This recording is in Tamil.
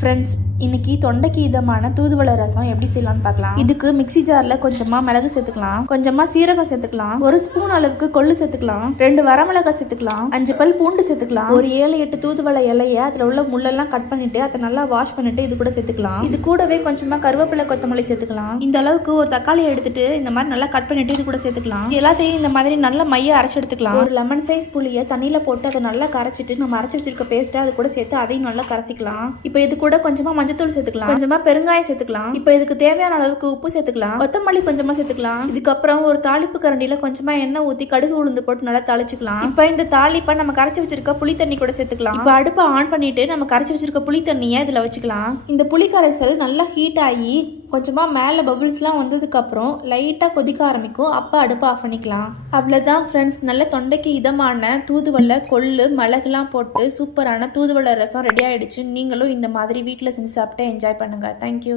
ஃப்ரெண்ட்ஸ், இன்னைக்கு தொண்டைக்கு இதமான தூதுவளை ரசம் எப்படி செய்யலாம்னு பார்க்கலாம். இதுக்கு மிக்ஸி ஜார்ல கொஞ்சமா மிளகு சேர்த்துக்கலாம், கொஞ்சமா சீரகம் சேர்த்துக்கலாம், 1 ஸ்பூன் அளவுக்கு கொள்ளு சேர்த்துக்கலாம், 2 வரமிளகாய் சேர்த்துக்கலாம், 5 பல் பூண்டு சேர்த்துக்கலாம், ஒரு 7-8 தூதுவளை இலைய அதுல உள்ள முள்ளெல்லாம் கட் பண்ணிட்டு அதை நல்லா வாஷ் பண்ணிட்டு இது கூட சேர்த்துக்கலாம். இது கூடவே கொஞ்சமா கருவேப்பிலை கொத்தமல்லி சேர்த்துக்கலாம். இந்த அளவுக்கு ஒரு தக்காளியை எடுத்துட்டு இந்த மாதிரி நல்லா கட் பண்ணிட்டு இது கூட சேர்த்துக்கலாம். எல்லாத்தையும் இந்த மாதிரி நல்லா மைய அரைச்சு எடுத்துக்கலாம். ஒரு லெமன் சைஸ் புளியை தண்ணியில போட்டு அதை நல்லா கரைச்சிட்டு நம்ம அரைச்சு வச்சிருக்க பேஸ்ட்டை அது கூட சேர்த்து அதையும் நல்லா கரைச்சிக்கலாம். இப்போ இது கூட கொஞ்சமா மஞ்சத்தூள் சேர்த்துக்கலாம், கொஞ்சமா பெருங்காயம் சேர்த்துக்கலாம். இப்போ இதுக்கு தேவையான அளவுக்கு உப்பு சேர்த்துக்கலாம், கொத்தமல்லி கொஞ்சமா சேர்த்துக்கலாம். இதுக்கப்புறம் ஒரு தாளிப்பு கரண்டியில கொஞ்சமா எண்ணெய் ஊத்தி கடுகு உளுந்து போட்டு நல்லா தாளிச்சுக்கலாம். இப்போ இந்த தாளிப்பை நம்ம கரைச்சி வச்சிருக்க புளி தண்ணி கூட சேர்த்துக்கலாம். இப்போ அடுப்பை ஆன் பண்ணிட்டு நம்ம கரைச்சி வச்சிருக்க புளி தண்ணியை இதுல வச்சுக்கலாம். இந்த புளி கரைசல் நல்லா ஹீட் ஆகி கொஞ்சமா மேல பபிள்ஸ்லாம் வந்ததுக்கு அப்புறம் லைட்டா கொதிக்க ஆரம்பிக்கும். அப்போ அடுப்பை ஆஃப் பண்ணிக்கலாம். அவ்வளவுதான் ஃப்ரெண்ட்ஸ், நல்ல தொண்டைக்கு இதமான தூதுவளை, கொள்ளு, மிளகுலாம் போட்டு சூப்பரான தூதுவளை ரசம் ரெடி ஆயிடுச்சு. நீங்களும் இந்த மாதிரி வீட்டில் செஞ்சு சாப்பிட்டு என்ஜாய் பண்ணுங்க. தேங்க்யூ.